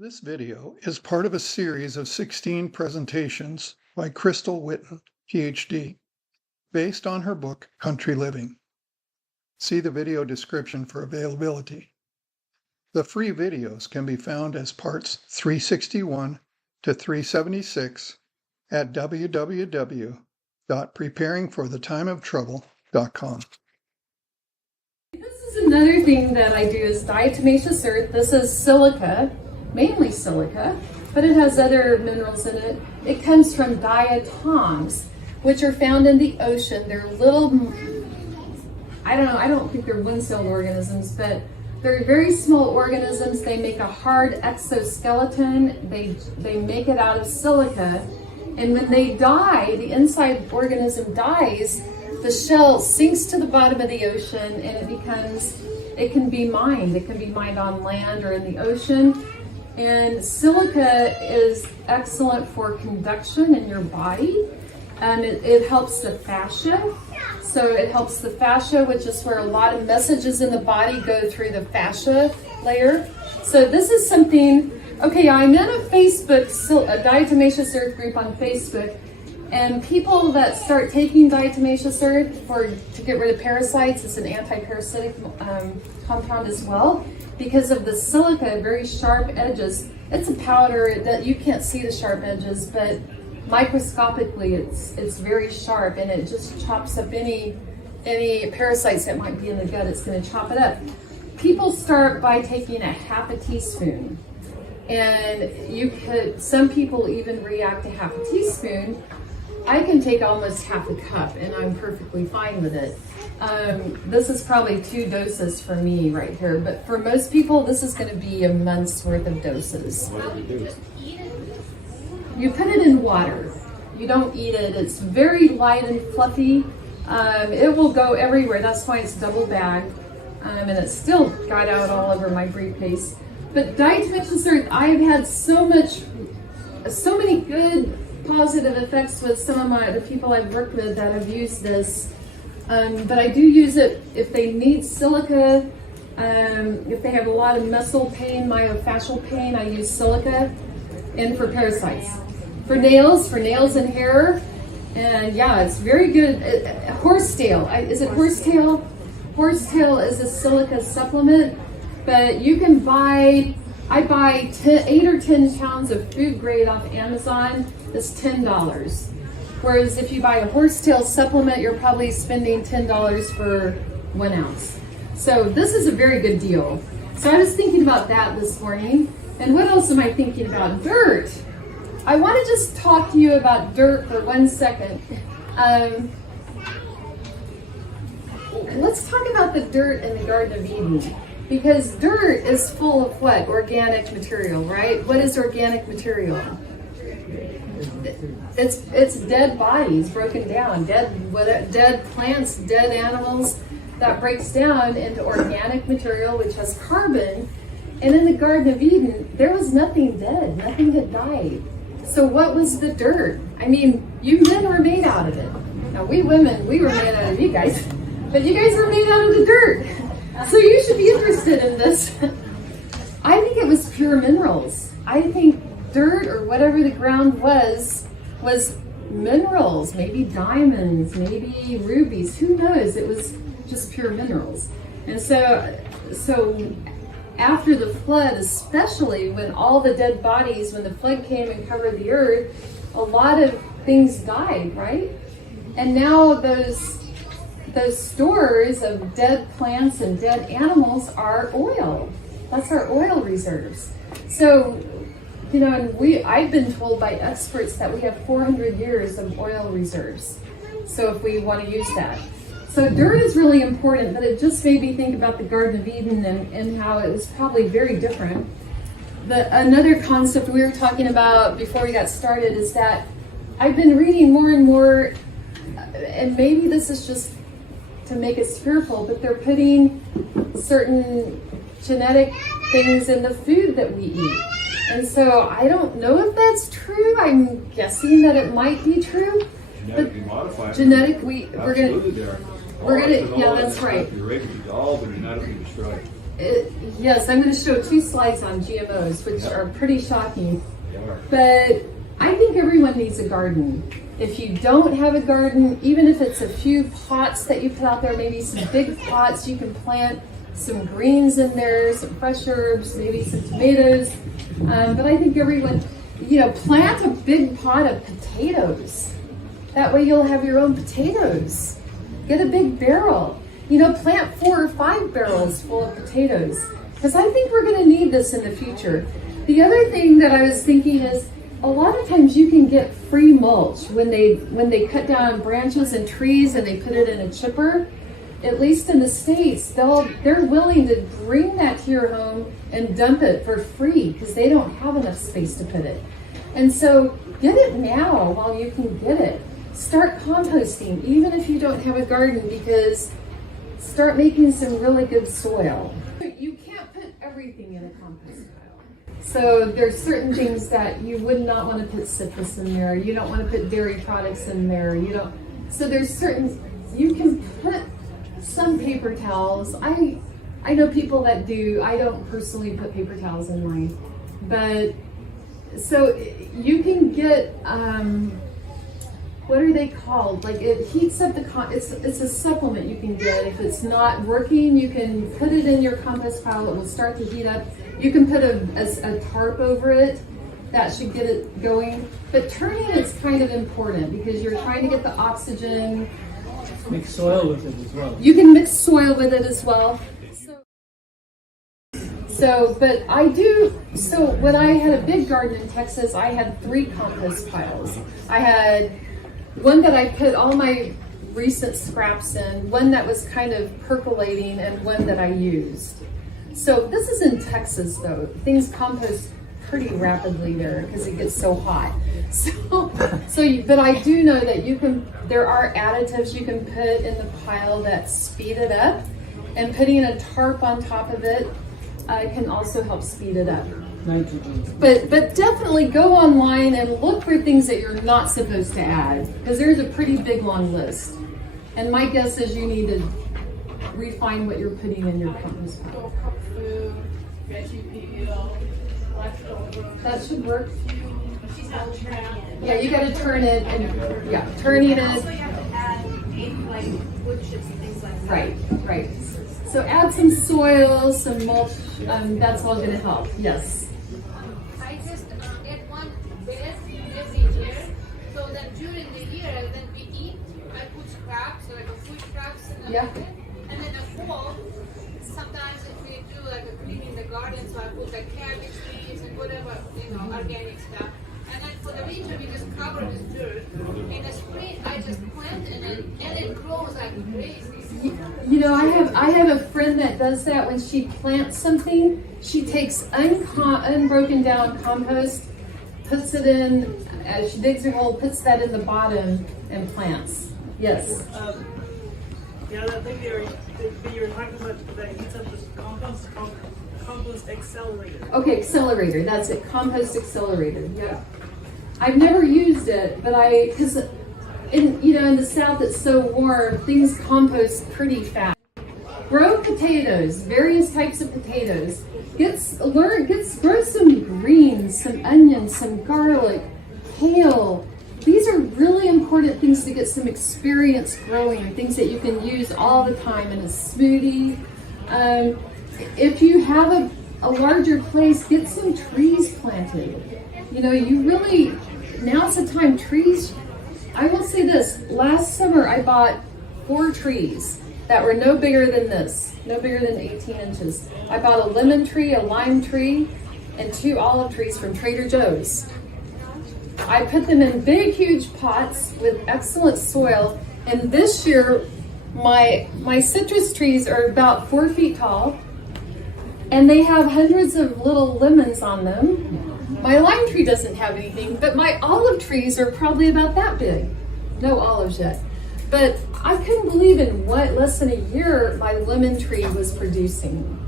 This video is part of a series of 16 presentations by Crystal Whitten, Ph.D., based on her book, Country Living. See the video description for availability. The free videos can be found as parts 361 to 376 at www.preparingforthetimeoftrouble.com. This is another thing that I do is diatomaceous earth. This is silica, mainly silica, but it has other minerals in it. It comes from diatoms, which are found in the ocean. They're little, I don't think they're one-celled organisms, but they're very small organisms. They make a hard exoskeleton. They make it out of silica. And when they die, the inside organism dies, the shell sinks to the bottom of the ocean and it can be mined. It can be mined on land or in the ocean. And silica is excellent for conduction in your body. It helps the fascia. So it helps the fascia, which is where a lot of messages in the body go through the fascia layer. So this is something, okay, I'm in a diatomaceous earth group on Facebook, and people that start taking diatomaceous earth to get rid of parasites, it's an anti-parasitic compound as well, because of the silica, very sharp edges. It's a powder that you can't see the sharp edges, but microscopically it's very sharp, and it just chops up any parasites that might be in the gut. It's going to chop it up. People start by taking a half a teaspoon, and some people even react to half a teaspoon. I can take almost half a cup and I'm perfectly fine with it. This is probably 2 doses for me right here, but for most people this is going to be a month's worth of doses. What do you do? You put it in water. You don't eat it. It's very light and fluffy. It will go everywhere. That's why it's double bagged. And it still got out all over my briefcase. But diatomaceous earth, I've had so many good positive effects with some of the people I've worked with that have used this. But I do use it if they need silica, if they have a lot of muscle pain, myofascial pain, I use silica, and for parasites. For nails and hair, and yeah, it's very good. Horsetail, is it horsetail? Horsetail is a silica supplement, but you can I buy 8 or 10 pounds of food grade off Amazon. It's $10. Whereas if you buy a horsetail supplement, you're probably spending $10 for 1 ounce. So this is a very good deal. So I was thinking about that this morning. And what else am I thinking about? Dirt. I want to just talk to you about dirt for 1 second. Let's talk about the dirt in the Garden of Eden. Because dirt is full of what? Organic material, right? What is organic material? It's dead bodies broken down, dead plants, dead animals. That breaks down into organic material, which has carbon. And in the Garden of Eden, there was nothing dead, nothing had died. So what was the dirt? I mean, you men were made out of it. Now we women, we were made out of you guys, but you guys were made out of the dirt. So you should be interested in this. I think it was pure minerals. I think dirt, or whatever the ground was minerals, maybe diamonds, maybe rubies, who knows? It was just pure minerals. And so after the flood, especially when all the dead bodies, when the flood came and covered the earth, a lot of things died, right? And now those stores of dead plants and dead animals are oil. That's our oil reserves. So, and I've been told by experts that we have 400 years of oil reserves. So if we want to use that. So dirt is really important, but it just made me think about the Garden of Eden and how it was probably very different. Another concept we were talking about before we got started is that I've been reading more and more, and maybe this is just to make us fearful, but they're putting certain genetic things in the food that we eat. And so I don't know if that's true. I'm guessing that it might be true. Genetically modified. We're gonna, yeah, that's right. All but genetically destroyed. Yes, I'm going to show 2 slides on GMOs, which are pretty shocking. But I think everyone needs a garden. If you don't have a garden, even if it's a few pots that you put out there, maybe some big pots, you can plant some greens in there, some fresh herbs, maybe some tomatoes. But I think everyone, plant a big pot of potatoes. That way you'll have your own potatoes. Get a big barrel. Plant 4 or 5 barrels full of potatoes. Because I think we're going to need this in the future. The other thing that I was thinking is, a lot of times you can get free mulch when they cut down branches and trees and they put it in a chipper. At least in the States, they're willing to bring that to your home and dump it for free because they don't have enough space to put it. And so get it now while you can get it. Start composting, even if you don't have a garden, because start making some really good soil. You can't put everything in a compost pile. So there's certain things that you would not want to put citrus in there. You don't want to put dairy products in there. So there's certain, you can put some paper towels. I know people that do. I don't personally put paper towels in mine. But so you can get, what are they called? Like, it heats up it's a supplement you can get. If it's not working, you can put it in your compost pile. It will start to heat up. You can put a tarp over it. That should get it going. But turning it's kind of important because you're trying to get the oxygen. Mix soil with it as well. You can mix soil with it as well. But I do, so when I had a big garden in Texas, I had 3 compost piles. I had one that I put all my recent scraps in, one that was kind of percolating, and one that I used. So this is in Texas though. Things compost pretty rapidly there because it gets so hot. But I do know that there are additives you can put in the pile that speed it up, and putting a tarp on top of it can also help speed it up. Nitrogen. But definitely go online and look for things that you're not supposed to add, because there's a pretty big long list. And my guess is you need to refine what you're putting in your compost pile. That should work. Yeah, you got to turn it and turning it. Also, you have to add maybe like wood chips and things like that. Right. So add some soil, some mulch. That's all going to help. Yes. I just get one bed every year, so that during the year when we eat, I put scraps, like a food scraps in the bucket, and then the fall, sometimes if we do like a clean in the garden, so I put like cabbage leaves and whatever, organic stuff. And then for the winter, we just cover this dirt. In the spring, I just plant and it grows like crazy. I have a friend that does that. When she plants something, she takes unbroken down compost, puts it in, as she digs her hole, puts that in the bottom and plants. Yes. Yeah, I think you're talking about that heats up this compost accelerator. Okay, accelerator. That's it. Compost accelerator. Yeah. I've never used it, but because in the South it's so warm, things compost pretty fast. Grow potatoes, various types of potatoes. Grow some greens, some onions, some garlic, kale. These are really important things to get some experience growing, things that you can use all the time in a smoothie. If you have a larger place, get some trees planted. Now's the time. Trees, I will say this, last summer I bought 4 trees that were no bigger than this, no bigger than 18 inches. I bought a lemon tree, a lime tree, and 2 olive trees from Trader Joe's. I put them in big, huge pots with excellent soil, and this year my citrus trees are about 4 feet tall, and they have hundreds of little lemons on them. My lime tree doesn't have anything, but my olive trees are probably about that big. No olives yet. But I couldn't believe in less than a year my lemon tree was producing.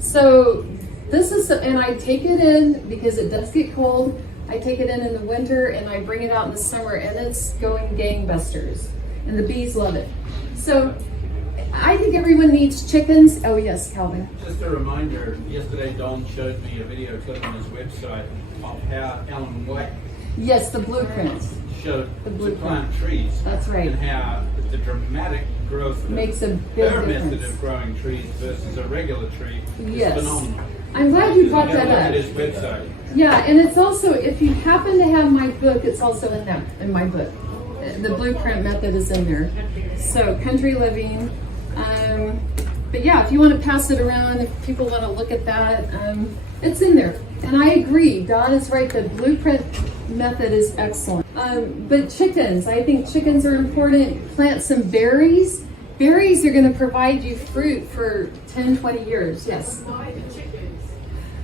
So and I take it in because it does get cold. I take it in the winter and I bring it out in the summer, and it's going gangbusters. And the bees love it. So I think everyone needs chickens. Oh yes, Calvin. Just a reminder, yesterday Don showed me a video clip on his website of how Alan White Yes, the blueprint showed The to blueprint. plant trees. That's right. And how the dramatic growth Makes a of big her method difference. of growing trees versus a regular tree Yes. is phenomenal. I'm glad you brought You gotta that look at up. his website. Yeah, and it's also, if you happen to have my book, it's also in my book. The blueprint method is in there. So country living. But yeah, if you want to pass it around, if people want to look at that, it's in there. And I agree, Don is right. The blueprint method is excellent. But chickens, I think chickens are important. Plant some berries. Berries are going to provide you fruit for 10, 20 years. Yes.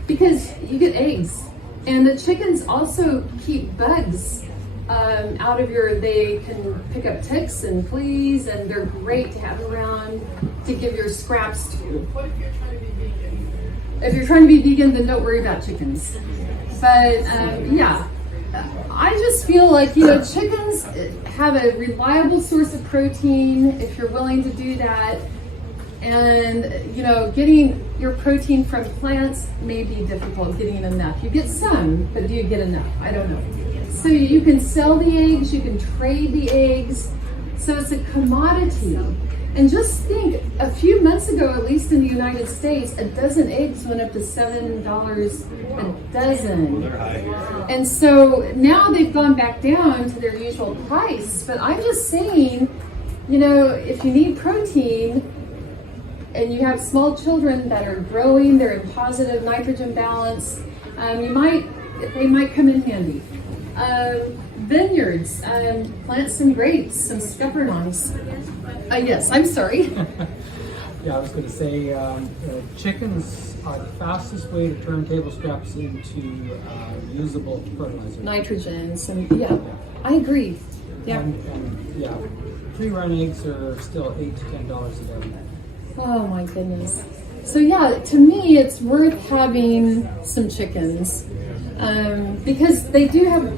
Because you get eggs. And the chickens also keep bugs out of they can pick up ticks and fleas, and they're great to have around to give your scraps to. What if you're trying to be vegan? If you're trying to be vegan, then don't worry about chickens. But yeah, I just feel like, chickens have a reliable source of protein if you're willing to do that. And, getting your protein from plants may be difficult, getting enough. You get some, but do you get enough? I don't know. So you can sell the eggs, you can trade the eggs. So it's a commodity. And just think, a few months ago, at least in the United States, a dozen eggs went up to $7 a dozen. And so now they've gone back down to their usual price. But I'm just saying, if you need protein, and you have small children that are growing, they're in positive nitrogen balance, they might come in handy. Vineyards, plant some grapes, some scuppernongs. Yes, I'm sorry. Yeah, I was going to say chickens are the fastest way to turn table scraps into usable fertilizer. Nitrogen, I agree. Yeah. And yeah, free-run eggs are still $8 to $10 a day. Oh my goodness. So yeah, to me, it's worth having some chickens because they do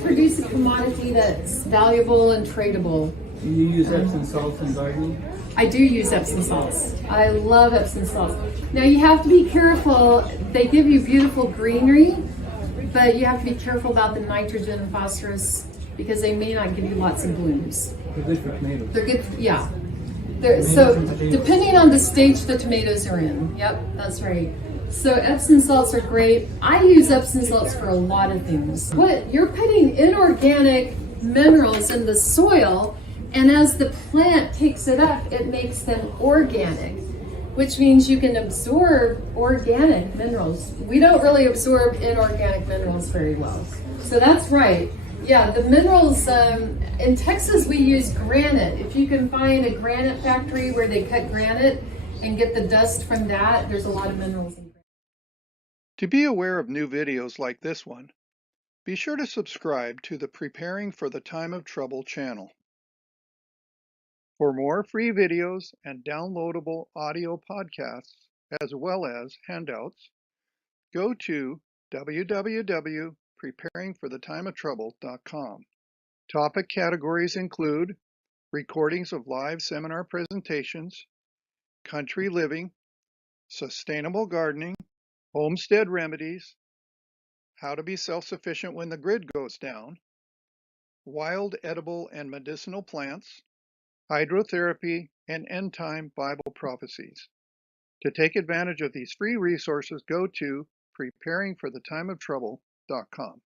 produce a commodity that's valuable and tradable. Do you use Epsom salts in gardening? I do use Epsom salts. I love Epsom salts. Now you have to be careful. They give you beautiful greenery, but you have to be careful about the nitrogen and phosphorus because they may not give you lots of blooms. They're good for tomatoes. They're good, yeah. So and potatoes. depending on the stage the tomatoes are in. Yep, that's right. So Epsom salts are great. I use Epsom salts for a lot of things. You're putting inorganic minerals in the soil, and as the plant takes it up, it makes them organic, which means you can absorb organic minerals. We don't really absorb inorganic minerals very well. So that's right. Yeah, the minerals, in Texas we use granite. If you can find a granite factory where they cut granite and get the dust from that, there's a lot of minerals in granite. To be aware of new videos like this one, be sure to subscribe to the Preparing for the Time of Trouble channel. For more free videos and downloadable audio podcasts, as well as handouts, go to www.preparingforthetimeoftrouble.com. Topic categories include recordings of live seminar presentations, country living, sustainable gardening, homestead remedies, how to be self-sufficient when the grid goes down, wild edible and medicinal plants, hydrotherapy, and end-time Bible prophecies. To take advantage of these free resources, go to preparingforthetimeoftrouble.com.